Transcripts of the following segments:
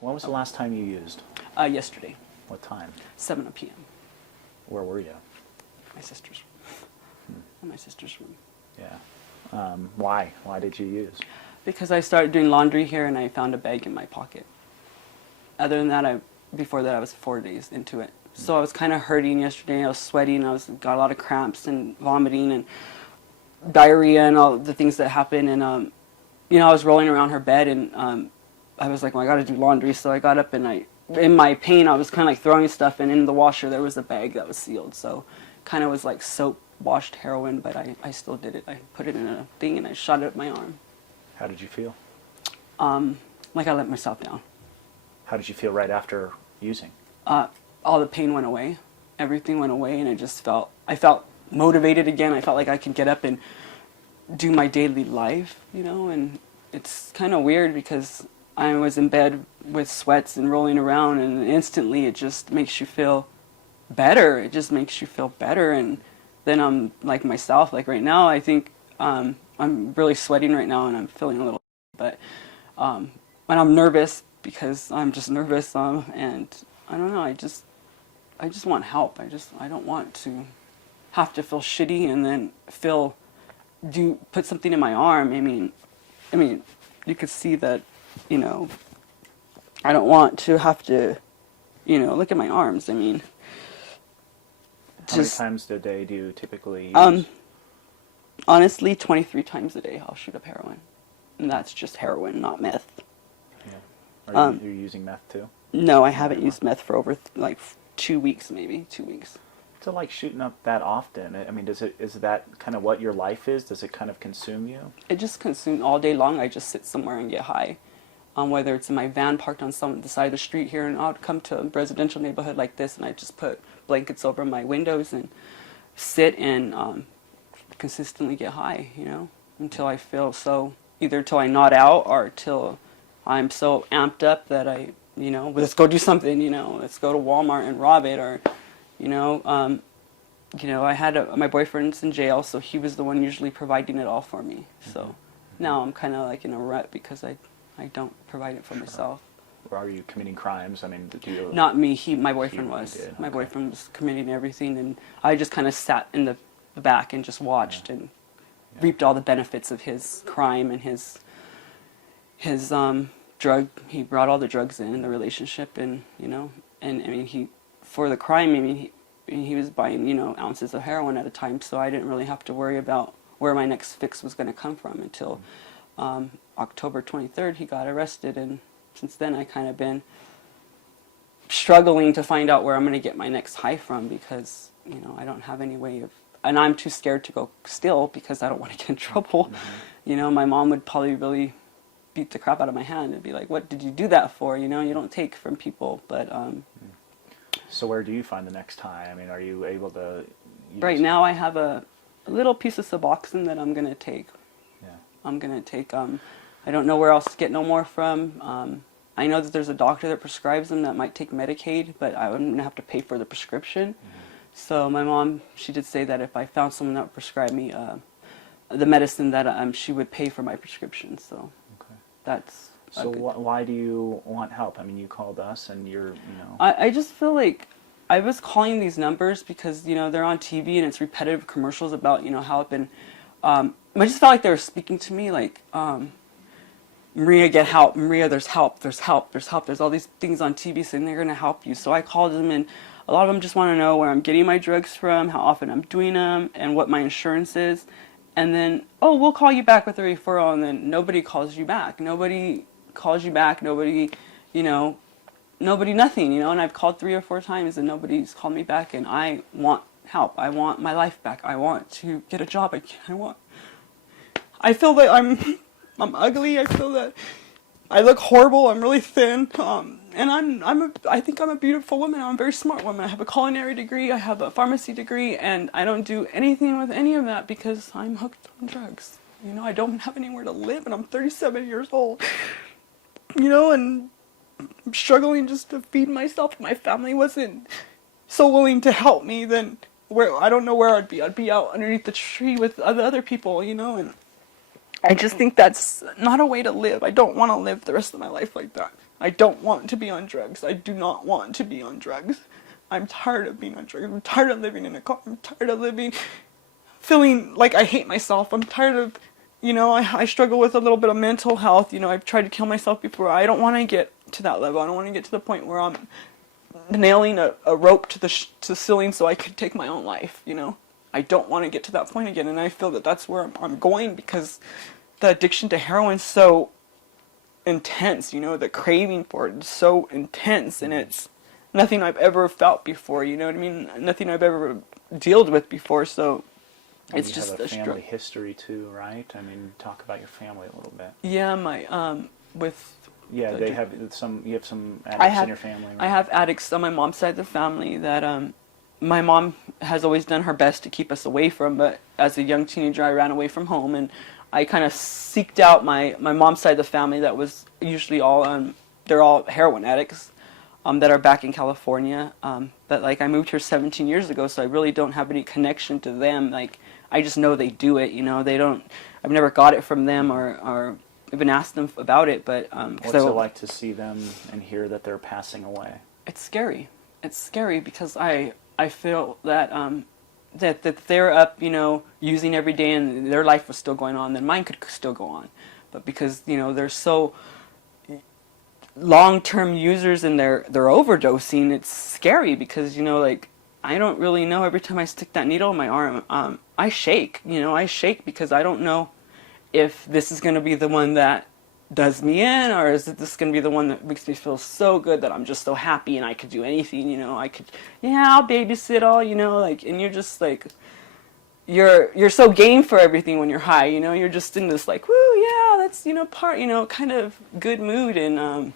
When was the last time you used? Yesterday. What time? 7 p.m. Where were you? My sister's room. In my sister's room. Yeah. Why? Why did you use? Because I started doing laundry here and I found a bag in my pocket. Other than that, before that I was 4 days into it. So I was kind of hurting yesterday. I was sweating. Got a lot of cramps and vomiting and diarrhea and all the things that happen. And I was rolling around her bed and I was like, well, I got to do laundry. So I got up and in my pain, I was kind of like throwing stuff, and in the washer there was a bag that was sealed. So kind of was like soap washed heroin, but I still did it. I put it in a thing and I shot it up my arm. How did you feel? Like I let myself down. How did you feel right after using? All the pain went away. Everything went away, and I felt motivated again. I felt like I could get up and do my daily life, and it's kind of weird because I was in bed with sweats and rolling around, and instantly it just makes you feel better. It just makes you feel better, and then I'm like myself. Like right now, I think I'm really sweating right now, and I'm feeling a little, but and I'm nervous because I'm just nervous, and I don't know. I just want help. I don't want to have to feel shitty and then put something in my arm. I mean, you could see that, I don't want to have to, look at my arms. I mean, how many times a day do you typically use? Honestly, 23 times a day I'll shoot up heroin, and that's just heroin, not meth. Yeah. Are you using meth too? No, I haven't used meth for over 2 weeks, maybe 2 weeks. To like shooting up that often, I mean, is that kind of what your life is? Does it kind of consume you? It just consumes all day long. I just sit somewhere and get high. Whether it's in my van parked on the side of the street here, and I'd come to a residential neighborhood like this, and I just put blankets over my windows and sit and consistently get high, until I feel either till I nod out or till I'm so amped up that let's go do something, let's go to Walmart and rob it, or, I had my boyfriend's in jail, so he was the one usually providing it all for me. So now I'm kind of like in a rut because I don't provide it for myself. Or are you committing crimes? I mean, do you... Not me. My boyfriend was. My boyfriend was committing everything, and I just kind of sat in the back and just watched and reaped all the benefits of his crime and his drug. He brought all the drugs in the relationship, and and I mean for the crime. I mean he was buying ounces of heroin at a time, so I didn't really have to worry about where my next fix was going to come from until October 23rd. He got arrested, and since then I kind of been struggling to find out where I'm going to get my next high from, because I don't have any way of, and I'm too scared to go still because I don't want to get in trouble. My mom would probably really beat the crap out of my hand and be like, what did you do that for? You don't take from people. But so where do you find the next high? I mean, are you able to use... Right now I have a little piece of Suboxone that I'm going to take. I'm going to take, I don't know where else to get no more from. I know that there's a doctor that prescribes them that might take Medicaid, but I'm going to have to pay for the prescription. So my mom, she did say that if I found someone that would prescribe me the medicine, that she would pay for my prescription. So that's... So why do you want help? I mean, you called us and you're, I just feel like I was calling these numbers because, they're on TV and it's repetitive commercials about, how it's been... I just felt like they were speaking to me like, Maria, get help. Maria, there's help. There's help. There's help. There's all these things on TV saying they're going to help you. So I called them, and a lot of them just want to know where I'm getting my drugs from, how often I'm doing them, and what my insurance is. And then, we'll call you back with a referral, and then nobody calls you back. Nobody calls you back. Nobody, nobody, nothing, And I've called 3 or 4 times, and nobody's called me back, and I want help. I want my life back. I want to get a job again. I feel that I'm ugly. I feel that I look horrible. I'm really thin. And I think I'm a beautiful woman. I'm a very smart woman. I have a culinary degree. I have a pharmacy degree, and I don't do anything with any of that because I'm hooked on drugs. I don't have anywhere to live, and I'm 37 years old. And I'm struggling just to feed myself. If my family wasn't so willing to help me, then I don't know where I'd be. I'd be out underneath the tree with other people, and I just think that's not a way to live. I don't want to live the rest of my life like that. I don't want to be on drugs. I do not want to be on drugs. I'm tired of being on drugs. I'm tired of living in a car. I'm tired of feeling like I hate myself. I'm tired of, I struggle with a little bit of mental health. I've tried to kill myself before. I don't want to get to that level. I don't want to get to the point where I'm nailing a rope to the ceiling so I could take my own life. I don't want to get to that point again, and I feel that that's where I'm going, because the addiction to heroin is so intense. The craving for it is so intense, and it's nothing I've ever felt before. You know what I mean? Nothing I've ever dealt with before. So And it's you just have a family history too, right? I mean, talk about your family a little bit. Yeah, my with. Yeah, the, they have some. You have some addicts in your family. Right? I have addicts on my mom's side of the family that my mom has always done her best to keep us away from. But as a young teenager, I ran away from home, and I kind of seeked out my mom's side of the family that was usually all they're all heroin addicts that are back in California. But like I moved here 17 years ago, so I really don't have any connection to them. Like I just know they do it. They don't. I've never got it from them or even asked them about it. But what's it like to see them and hear that they're passing away? It's scary. It's scary because I feel that that they're up, using every day, and their life was still going on, then mine could still go on. But because, they're so long-term users and they're overdosing, it's scary because, like, I don't really know. Every time I stick that needle in my arm, I shake. I shake because I don't know if this is going to be the one that does me in, or is this going to be the one that makes me feel so good that I'm just so happy and I could do anything, I could, I'll babysit all, like, and you're just like, you're so game for everything when you're high, you're just in this like, woo, yeah, that's, kind of good mood, and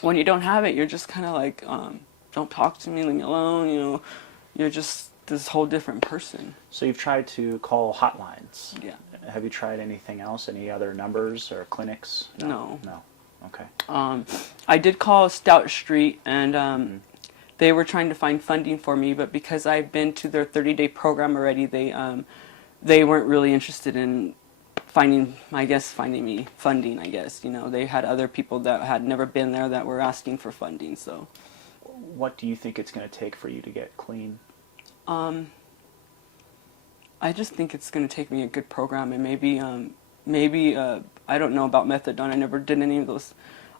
when you don't have it, you're just kind of like, don't talk to me, leave me alone, you're just this whole different person. So you've tried to call hotlines. Yeah. Have you tried anything else? Any other numbers or clinics? No. No. Okay. I did call Stout Street, and they were trying to find funding for me, but because I've been to their 30-day program already, they weren't really interested in finding me funding, I guess. They had other people that had never been there that were asking for funding, so. What do you think it's going to take for you to get clean? I just think it's going to take me a good program, and maybe I don't know about methadone. I never did any of those.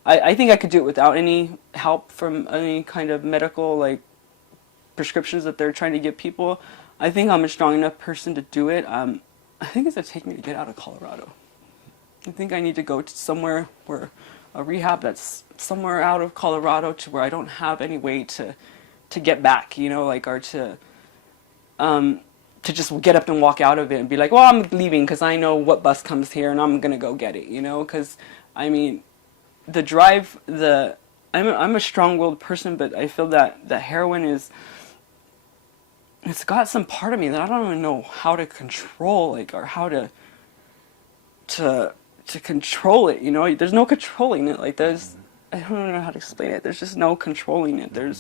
I think I could do it without any help from any kind of medical like prescriptions that they're trying to give people. I think I'm a strong enough person to do it. I think it's going to take me to get out of Colorado. I think I need to go to somewhere where a rehab that's somewhere out of Colorado to where I don't have any way to get back, or to just get up and walk out of it and be like, well, I'm leaving because I know what bus comes here and I'm going to go get it, because, I mean, the drive, I'm a strong-willed person, but I feel that heroin it's got some part of me that I don't even know how to control, or how to control it, there's no controlling it, I don't know how to explain it, there's just no controlling it, Do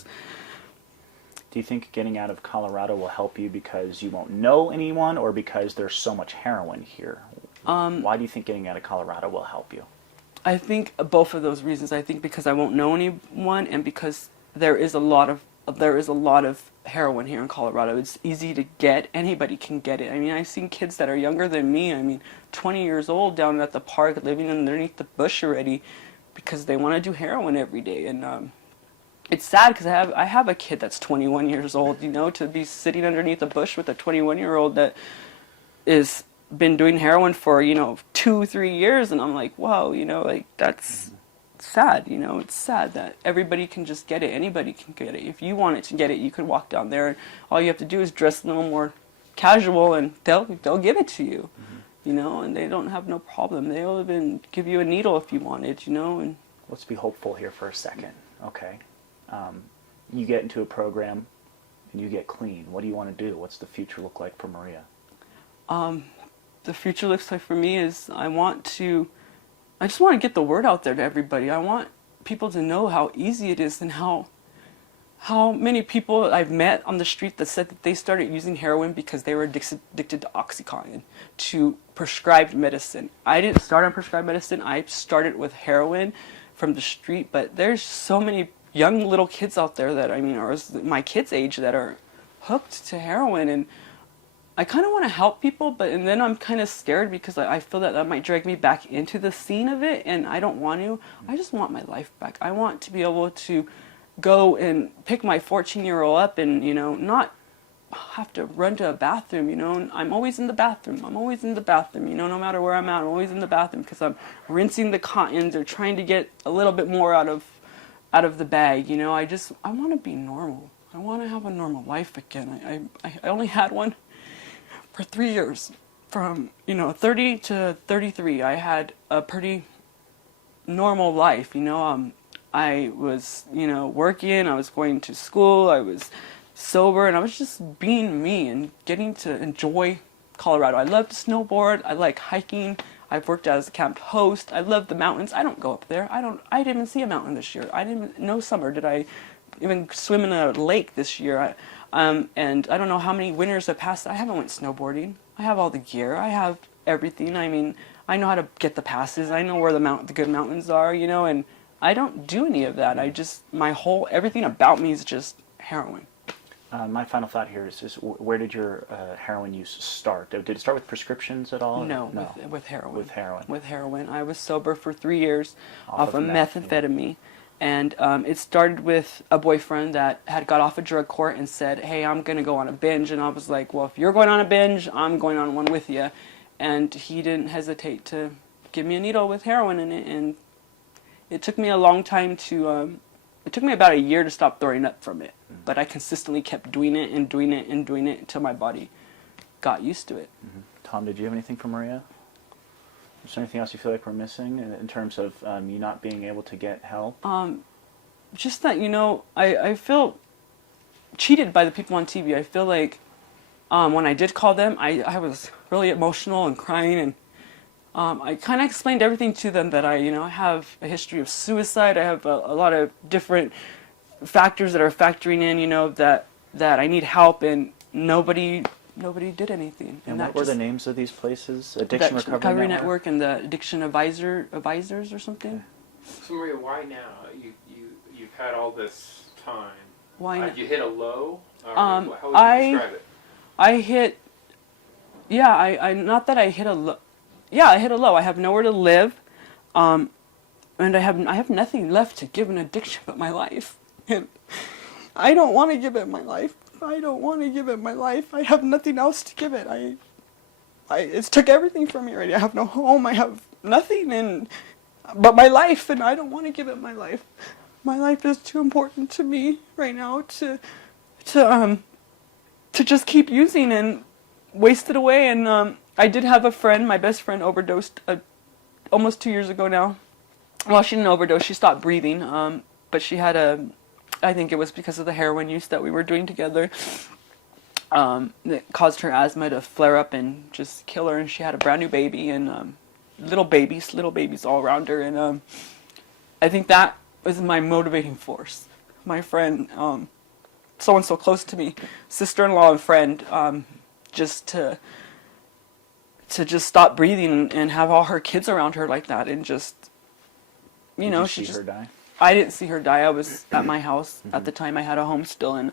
you think getting out of Colorado will help you because you won't know anyone, or because there's so much heroin here? Why do you think getting out of Colorado will help you? I think both of those reasons. I think because I won't know anyone, and because there is a lot of heroin here in Colorado. It's easy to get. Anybody can get it. I mean, I've seen kids that are younger than me. 20 years old down at the park living underneath the bush already because they want to do heroin every day. And it's sad because I have a kid that's 21 years old, to be sitting underneath a bush with a 21-year-old that is been doing heroin for, 2-3 years, and I'm like, whoa, that's sad, it's sad that everybody can just get it, anybody can get it. If you wanted to get it, you could walk down there, and all you have to do is dress a little more casual, and they'll give it to you, and they don't have no problem. They'll even give you a needle if you wanted, and... Let's be hopeful here for a second, okay? You get into a program and you get clean. What do you want to do? What's the future look like for Maria? The future looks like for me is I just want to get the word out there to everybody. I want people to know how easy it is and how many people I've met on the street that said that they started using heroin because they were addicted to Oxycontin, to prescribed medicine. I didn't start on prescribed medicine. I started with heroin from the street, but there's so many young little kids out there that, I mean, are my kids' age that are hooked to heroin, and I kind of want to help people, but and then I'm kind of scared because I feel that that might drag me back into the scene of it, and I don't want to. I just want my life back. I want to be able to go and pick my 14-year-old up and, you know, not have to run to a bathroom, you know. And I'm always in the bathroom. I'm always in the bathroom, you know, no matter where I'm at, I'm always in the bathroom because I'm rinsing the cottons or trying to get a little bit more out of the bag, you know. I want to be normal. I want to have a normal life again. I only had one for 3 years. From, you know, 30 to 33, I had a pretty normal life, you know. I was, you know, working, I was going to school, I was sober, and I was just being me and getting to enjoy Colorado. I love to snowboard, I like hiking, I've worked as a camp host, I love the mountains. I don't go up there. I didn't even see a mountain this year. No summer did I even swim in a lake this year. And I don't know how many winters have passed. I haven't went snowboarding. I have all the gear. I have everything. I mean, I know how to get the passes. I know where the good mountains are, you know, and I don't do any of that. Everything about me is just heroin. My final thought here is where did your heroin use start? Did it start with prescriptions at all? No. With heroin. With heroin. With heroin. I was sober for 3 years off of meth, methamphetamine. Yeah. And it started with a boyfriend that had got off of drug court and said, hey, I'm going to go on a binge. And I was like, well, if you're going on a binge, I'm going on one with you. And he didn't hesitate to give me a needle with heroin in it. And it took me a long time it took me about a year to stop throwing up from it. Mm-hmm. But I consistently kept doing it and doing it and doing it until my body got used to it. Mm-hmm. Tom, did you have anything for Maria? Is there anything else you feel like we're missing in terms of you not being able to get help? Just that, you know, I feel cheated by the people on TV. I feel like when I did call them, I was really emotional and crying, and I kind of explained everything to them that I have a history of suicide. I have a lot of different factors that are factoring in, you know, that I need help, and nobody did anything. And what were the names of these places? Addiction Recovery Network and the Addiction Advisors or something. So Maria, why now? You've had all this time. Why now? You hit a low? How would you describe it? I hit. Yeah, not that I hit a low. Yeah, I hit a low. I have nowhere to live, and I have nothing left to give an addiction but my life. And I don't want to give it my life. I don't want to give it my life. I have nothing else to give it. It's took everything from me already. I have no home. I have nothing but my life, and I don't want to give it my life. My life is too important to me right now to just keep using and waste it away. And I did have a friend, my best friend, overdosed almost 2 years ago now. Well, she didn't overdose. She stopped breathing. But she had I think it was because of the heroin use that we were doing together, that caused her asthma to flare up and just kill her. And she had a brand new baby and little babies all around her. And I think that was my motivating force. My friend, someone so close to me, sister-in-law and friend, just to just stop breathing and have all her kids around her like that, and just, you know, she just. Her die? I didn't see her die. I was at my house at the time. I had a home still, and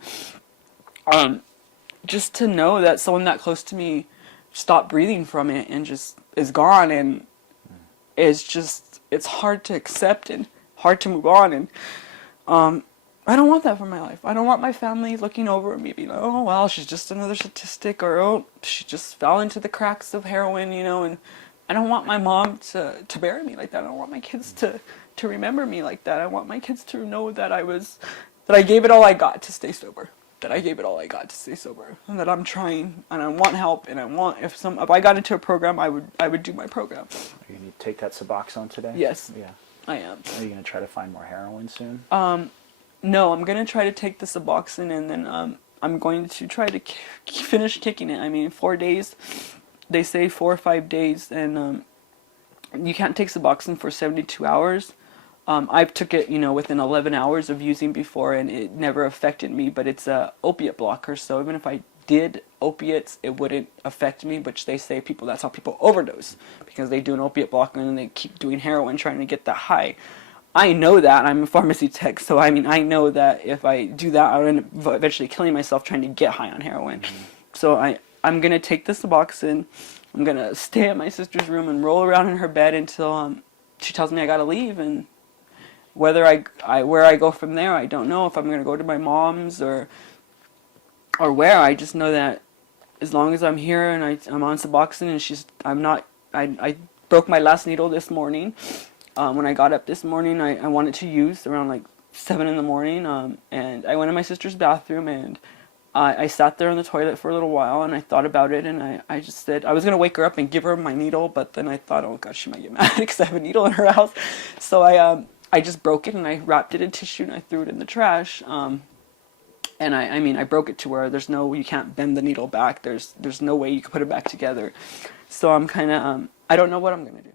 just to know that someone that close to me stopped breathing from it and just is gone, and it's hard to accept and hard to move on, and I don't want that for my life. I don't want my family looking over at me being like, oh, well, she's just another statistic, or oh, she just fell into the cracks of heroin, you know. And I don't want my mom to bury me like that. I don't want my kids to remember me like that. I want my kids to know that I gave it all I got to stay sober. That I gave it all I got to stay sober, and that I'm trying, and I want help, and I want if I got into a program, I would do my program. Are you going to take that Suboxone today? Yes. Yeah. I am. Are you going to try to find more heroin soon? No, I'm going to try to take the Suboxone, and then I'm going to try to finish kicking it. I mean, 4 days. They say 4 or 5 days, and you can't take Suboxone for 72 hours. I've took it, within 11 hours of using before, and it never affected me, but it's a opiate blocker, so even if I did opiates, it wouldn't affect me, which they say that's how people overdose, because they do an opiate blocker and then they keep doing heroin trying to get that high. I know that I'm a pharmacy tech, so I mean, I know that if I do that, I'll end up eventually killing myself trying to get high on heroin. So I'm gonna take this Suboxone. I'm gonna stay at my sister's room and roll around in her bed until she tells me I gotta leave. And whether where I go from there, I don't know. If I'm gonna go to my mom's or where. I just know that as long as I'm here and I'm on Suboxone and I'm not. I broke my last needle this morning. When I got up this morning, I wanted to use around like 7 in the morning, and I went in my sister's bathroom, and I sat there on the toilet for a little while, and I thought about it, and I just said I was going to wake her up and give her my needle, but then I thought, oh gosh, she might get mad because I have a needle in her house. So I just broke it, and I wrapped it in tissue, and I threw it in the trash. And I mean, I broke it to where you can't bend the needle back. There's no way you can put it back together. So I'm kind of, I don't know what I'm going to do.